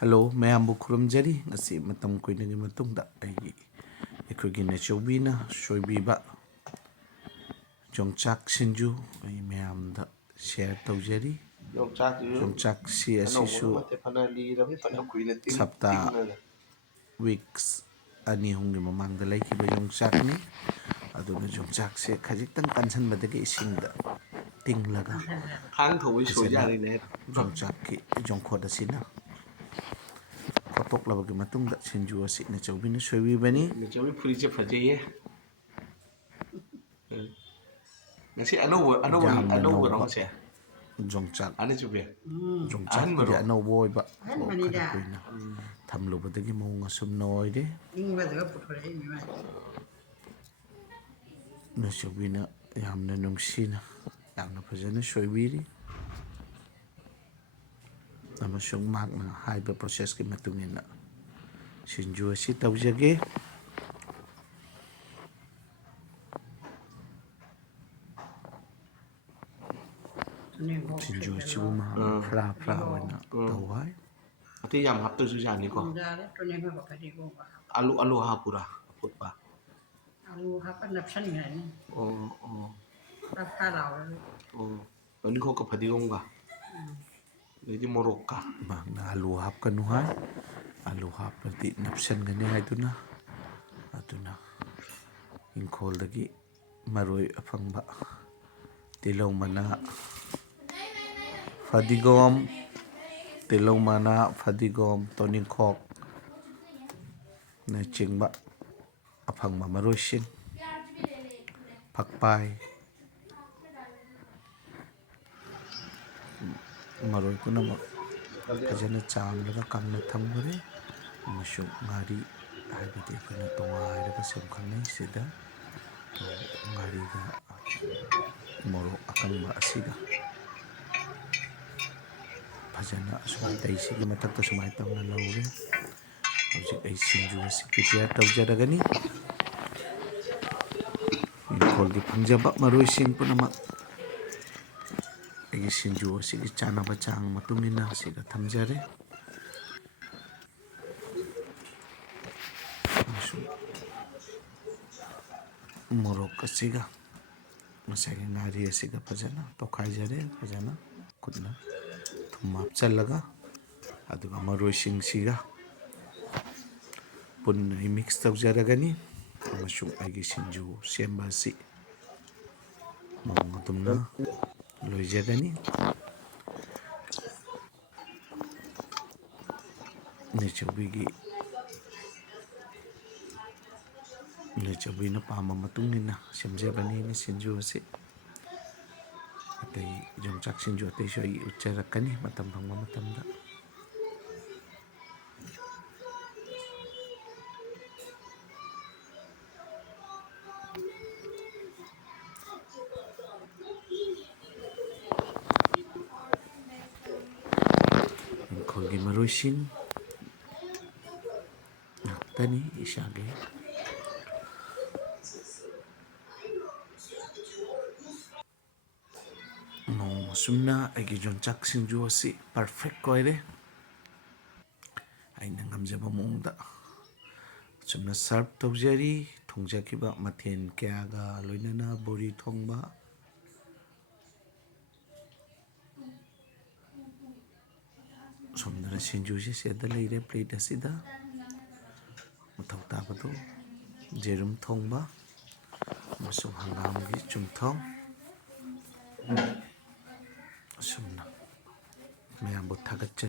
Hello, mayambu khurumjari ngasi matam kuinagi matungda aikogi Nachobina soibiba jongchak sinju ai mayamda share tawjari jongchak si asisu sapta weeks ani hungi mamangda laikiba jongchakni aduna jongchak se khajitang kansanbadagi isingda tinglaga jongchak ki jongkhod asina khotoklabagi matungda sinju asi Nachobina soibibani Nachobi furise fajaye ngasi anouba rongse jongchak ane chubi jongchak di anouba oiba khada kuina thamlubadagi mawong asumna oide Nachobina yamna nungsina yamna fajana soibiri amasung makna haiba process ki matungina sinju asi tawjage sinju asibu ma fra oina tawai ati yam haptu sujani ko alu hapura aputpa alu hapa napsan ngani oh hapa law ini ko ka padigongga jadi morokka magna alu hap kanuhai alu hap di napsan gani haiduna aduna ingkholdagi maroi afangba tilau mana fadigom toningkhok na chingba afangba maroisin phakpai maroi punamak fajana chamlaga kangna thamgare amasung ngari haibadi akhona tongairaga semkhanai sida ngariga morok akangba asiga fajana sumai taisigi mathakta sumai tawna laure hojik ai sinju asi prepare tawjaragani ingkholgi phangjaba maroising punamak aigi sinju asigi chanaba chang matungina asiga thamjare morok asiga masagi ngari asiga fajana tokhaijare fajana khutna thum hapchalaga aduga maroisingsiga punna mix tawjaragani amasung aigi sinju semba asi mawong adumna loijagani Nachobina pama matungina semjabani ni sinju asi atai jongchak sinju atai so ai ucharakani matam phangba matamda ingkholgi maroising tani isage sumna aigi jongchak sinju asi perfect koire aina ngamjaba mawongda sumna serve tawjari thongjakiba mathen kyaga loinana bori thongba somdana sinju si seda leire plate asida mathau tabado jerum thongba amasung hangamgi chumthong sumna mayambu thagatjari